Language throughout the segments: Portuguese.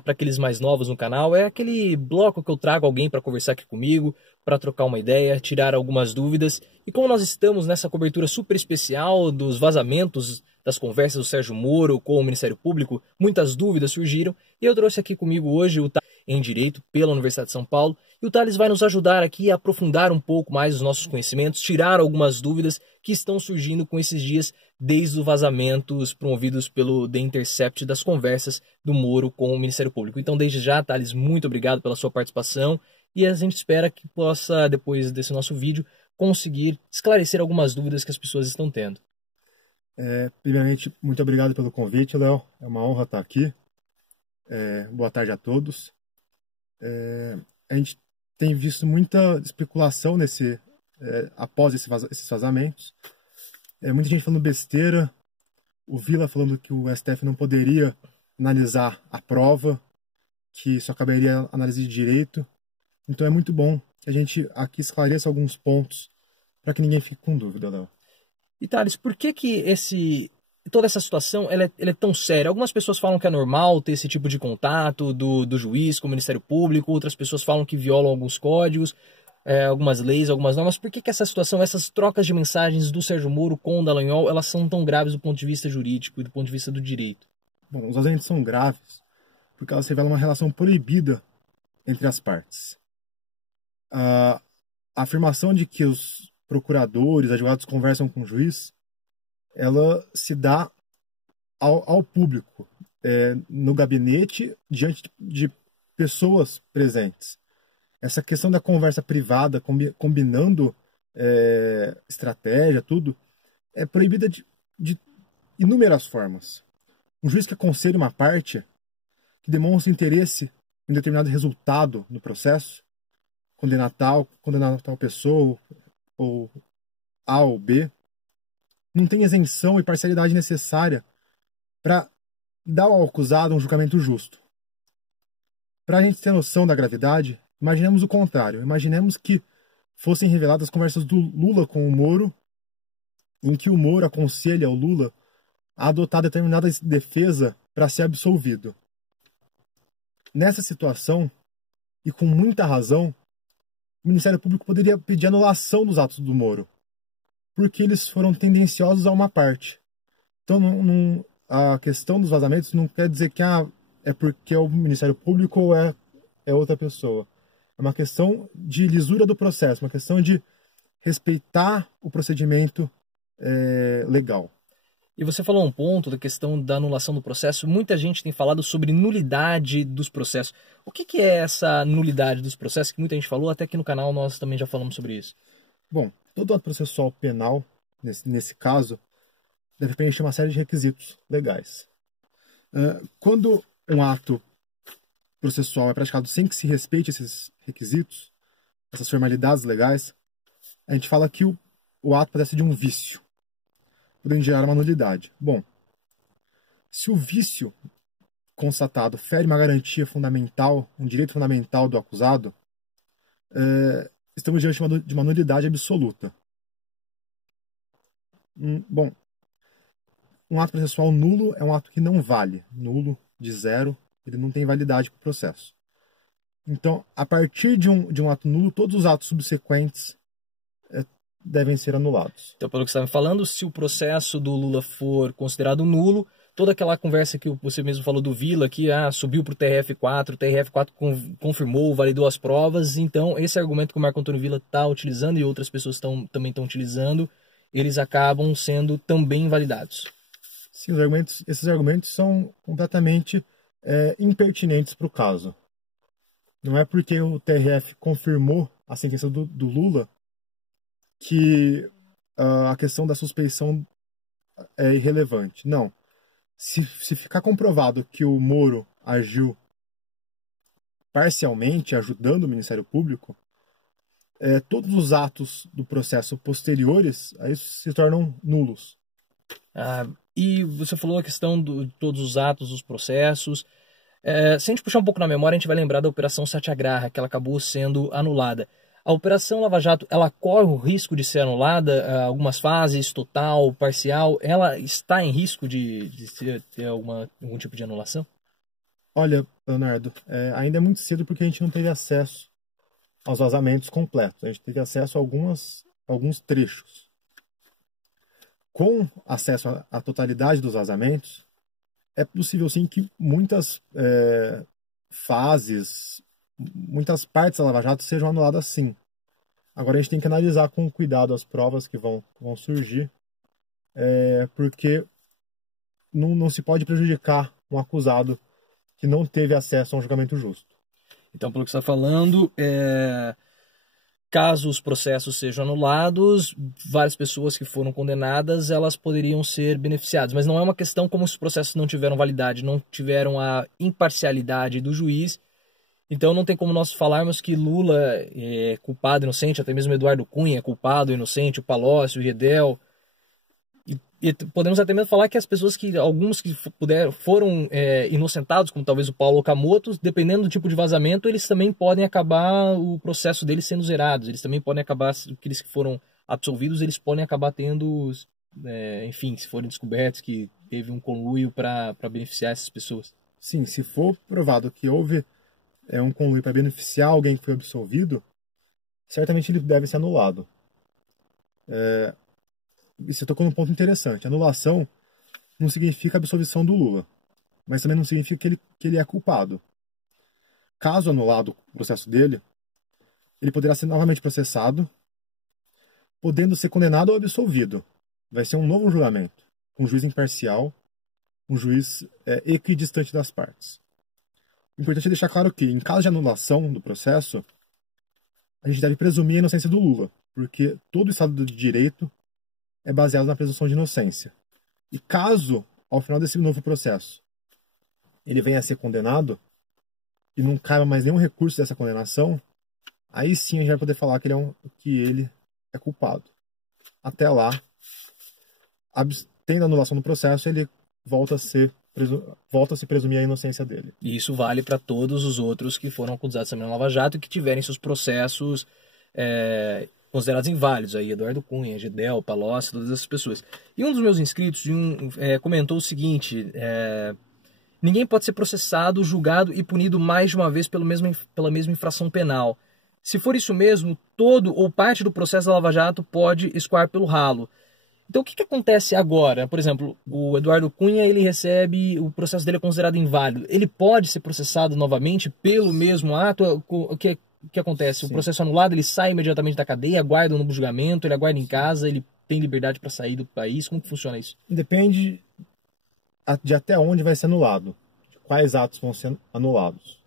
para aqueles mais novos no canal, é aquele bloco que eu trago alguém para conversar aqui comigo, para trocar uma ideia, tirar algumas dúvidas. E como nós estamos nessa cobertura super especial dos vazamentos das conversas do Sérgio Moro com o Ministério Público, muitas dúvidas surgiram e eu trouxe aqui comigo hoje o Thales em Direito pela Universidade de São Paulo. E o Thales vai nos ajudar aqui a aprofundar um pouco mais os nossos conhecimentos, tirar algumas dúvidas que estão surgindo com esses dias desde os vazamentos promovidos pelo The Intercept das conversas do Moro com o Ministério Público. Então, desde já, Thales, muito obrigado pela sua participação e a gente espera que possa, depois desse nosso vídeo, conseguir esclarecer algumas dúvidas que as pessoas estão tendo. Primeiramente, muito obrigado pelo convite, Léo. É uma honra estar aqui. Boa tarde a todos. A gente tem visto muita especulação após esses vazamentos. Muita gente falando besteira, o Vila falando que o STF não poderia analisar a prova, que só caberia a análise de direito. Então é muito bom que a gente aqui esclareça alguns pontos para que ninguém fique com dúvida, Léo. E Thales, por que toda essa situação ela é tão séria? Algumas pessoas falam que é normal ter esse tipo de contato do juiz com o Ministério Público, outras pessoas falam que violam alguns códigos, algumas leis, algumas normas. Por que essa situação, essas trocas de mensagens do Sérgio Moro com o Dallagnol, elas são tão graves do ponto de vista jurídico e do ponto de vista do direito? Bom, os vazamentos são graves porque elas revelam uma relação proibida entre as partes. A afirmação de que os procuradores, advogados conversam com o juiz, ela se dá ao público, no gabinete, diante de pessoas presentes. Essa questão da conversa privada, combinando estratégia, tudo, é proibida de inúmeras formas. Um juiz que aconselha uma parte, que demonstra interesse em determinado resultado no processo, condenar tal pessoa, ou A ou B, não tem isenção e parcialidade necessária para dar ao acusado um julgamento justo. Para a gente ter noção da gravidade, imaginemos o contrário. Imaginemos que fossem reveladas as conversas do Lula com o Moro, em que o Moro aconselha o Lula a adotar determinada defesa para ser absolvido. Nessa situação, e com muita razão, o Ministério Público poderia pedir anulação dos atos do Moro, porque eles foram tendenciosos a uma parte. Então, a questão dos vazamentos não quer dizer que é porque é o Ministério Público ou é outra pessoa. É uma questão de lisura do processo, uma questão de respeitar o procedimento legal. E você falou um ponto da questão da anulação do processo. Muita gente tem falado sobre nulidade dos processos. O que é essa nulidade dos processos que muita gente falou? Até aqui no canal nós também já falamos sobre isso. Bom, todo ato processual penal, nesse caso, deve preencher uma série de requisitos legais. Quando um ato processual é praticado sem que se respeite esses requisitos, essas formalidades legais, a gente fala que o ato padece de um vício, podendo gerar uma nulidade. Bom, se o vício constatado fere uma garantia fundamental, um direito fundamental do acusado, estamos diante de uma nulidade absoluta. Bom, um ato processual nulo é um ato que não vale. Nulo, de zero, ele não tem validade para o processo. Então, a partir de um ato nulo, todos os atos subsequentes devem ser anulados. Então, pelo que você está me falando, se o processo do Lula for considerado nulo, toda aquela conversa que você mesmo falou do Vila, que subiu para o TRF4, o TRF4 confirmou, validou as provas, então esse argumento que o Marco Antônio Villa está utilizando e outras pessoas também estão utilizando, eles acabam sendo também invalidados. Sim, esses argumentos são completamente impertinentes para o caso. Não é porque o TRF confirmou a sentença do Lula que a questão da suspeição é irrelevante. Não. Se ficar comprovado que o Moro agiu parcialmente, ajudando o Ministério Público, todos os atos do processo posteriores aí se tornam nulos. E você falou a questão de todos os atos dos processos. Se a gente puxar um pouco na memória, a gente vai lembrar da Operação Satyagraha, que ela acabou sendo anulada. A Operação Lava Jato, ela corre o risco de ser anulada, algumas fases, total, parcial, ela está em risco de ter algum tipo de anulação? Olha, Leonardo, ainda é muito cedo porque a gente não teve acesso aos vazamentos completos. A gente teve acesso a alguns trechos. Com acesso à totalidade dos vazamentos, é possível sim que muitas fases, muitas partes da Lava Jato sejam anuladas sim. Agora a gente tem que analisar com cuidado as provas que vão surgir, porque não se pode prejudicar um acusado que não teve acesso a um julgamento justo. Então, pelo que você está falando, caso os processos sejam anulados, várias pessoas que foram condenadas, elas poderiam ser beneficiadas. Mas não é uma questão como se os processos não tiveram validade, não tiveram a imparcialidade do juiz. Então não tem como nós falarmos que Lula é culpado, inocente, até mesmo Eduardo Cunha é culpado, inocente, o Palocci, o Gedel. E podemos até mesmo falar que as pessoas alguns que foram inocentados, como talvez o Paulo Okamoto, dependendo do tipo de vazamento, eles também podem acabar o processo deles sendo zerados. Eles também podem acabar, aqueles que foram absolvidos, eles podem acabar tendo, enfim, se forem descobertos que teve um conluio para beneficiar essas pessoas. Sim, se for provado que houve um conluio para beneficiar alguém que foi absolvido, certamente ele deve ser anulado. Você tocou num ponto interessante. Anulação não significa absolvição do Lula, mas também não significa que ele é culpado. Caso anulado o processo dele, ele poderá ser novamente processado, podendo ser condenado ou absolvido. Vai ser um novo julgamento, com um juiz imparcial, um juiz equidistante das partes. O importante é deixar claro que, em caso de anulação do processo, a gente deve presumir a inocência do Lula, porque todo o Estado de Direito é baseado na presunção de inocência. E caso, ao final desse novo processo, ele venha a ser condenado e não caiba mais nenhum recurso dessa condenação, aí sim a gente vai poder falar que ele é culpado. Até lá, tendo a anulação do processo, ele volta a se presumir a inocência dele. E isso vale para todos os outros que foram acusados também na Lava Jato e que tiverem seus processos considerados inválidos, aí Eduardo Cunha, Gedel, Palocci, todas essas pessoas. E um dos meus inscritos comentou o seguinte: ninguém pode ser processado, julgado e punido mais de uma vez pela mesma infração penal. Se for isso mesmo, todo ou parte do processo da Lava Jato pode escoar pelo ralo. Então o que acontece agora? Por exemplo, o Eduardo Cunha, ele recebe, o processo dele é considerado inválido. Ele pode ser processado novamente pelo mesmo ato? O que acontece? Sim. O processo anulado, ele sai imediatamente da cadeia, aguarda um novo julgamento, ele aguarda em casa, ele tem liberdade para sair do país? Como que funciona isso? Depende de até onde vai ser anulado, de quais atos vão ser anulados.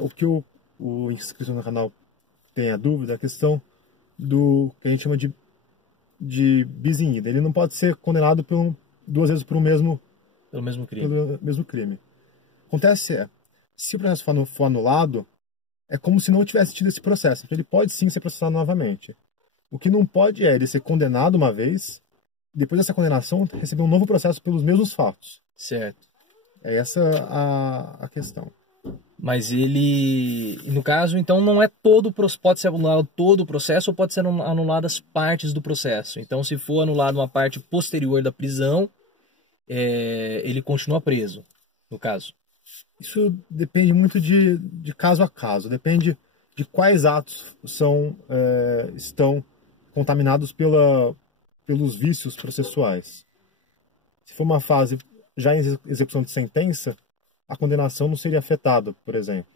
O que o inscrito no canal tem a dúvida é a questão do que a gente chama de bis in idem. Ele não pode ser condenado duas vezes pelo mesmo crime. Acontece se o processo for anulado, é como se não tivesse tido esse processo. Então ele pode sim ser processado novamente. O que não pode é ele ser condenado uma vez, depois dessa condenação receber um novo processo pelos mesmos fatos. Certo. É essa a questão. Mas ele, no caso, então não é pode ser anulado todo o processo ou pode ser anuladas partes do processo. Então se for anulado uma parte posterior da prisão, ele continua preso, no caso. Isso depende muito de caso a caso, depende de quais atos estão contaminados pelos vícios processuais. Se for uma fase já em execução de sentença, a condenação não seria afetada, por exemplo.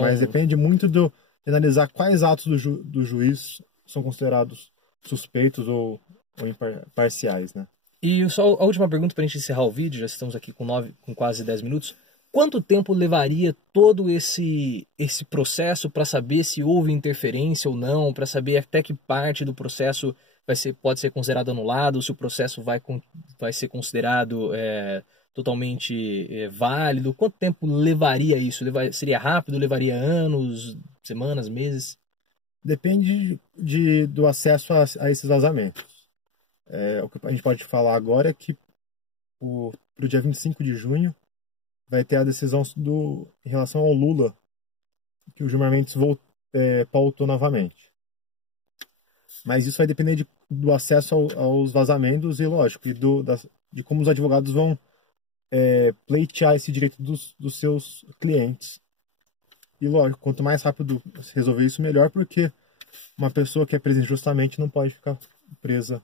Mas depende muito de analisar quais atos do juiz são considerados suspeitos ou imparciais, né? E só a última pergunta para a gente encerrar o vídeo, já estamos aqui com quase 10 minutos. Quanto tempo levaria todo esse processo para saber se houve interferência ou não, para saber até que parte do processo pode ser considerado anulado, se o processo vai ser considerado totalmente válido? Quanto tempo levaria isso? Seria rápido? Levaria anos, semanas, meses? Depende do acesso a esses vazamentos. O que a gente pode falar agora é que para o dia 25 de junho vai ter a decisão em relação ao Lula, que o Gilmar Mendes pautou novamente. Mas isso vai depender do acesso aos vazamentos e, lógico, de como os advogados vão pleitear esse direito dos seus clientes. E lógico, quanto mais rápido você resolver isso, melhor, porque uma pessoa que é presa injustamente não pode ficar presa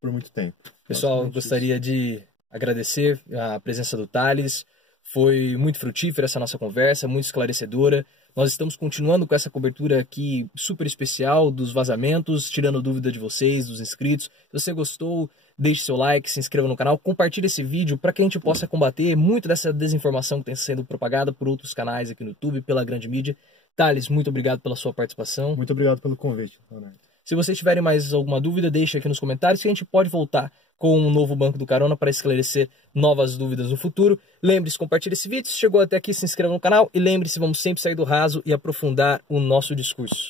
por muito tempo. Pessoal, gostaria de agradecer a presença do Thales. Foi muito frutífera essa nossa conversa, muito esclarecedora. Nós estamos continuando com essa cobertura aqui super especial dos vazamentos, tirando dúvida de vocês, dos inscritos. Se você gostou, deixe seu like, se inscreva no canal, compartilhe esse vídeo para que a gente possa combater muito dessa desinformação que tem sendo propagada por outros canais aqui no YouTube, pela grande mídia. Thales, muito obrigado pela sua participação. Muito obrigado pelo convite, Leonardo. Se vocês tiverem mais alguma dúvida, deixe aqui nos comentários que a gente pode voltar com um novo Banco do Carona para esclarecer novas dúvidas no futuro. Lembre-se, compartilhe esse vídeo. Se chegou até aqui, se inscreva no canal. E lembre-se, vamos sempre sair do raso e aprofundar o nosso discurso.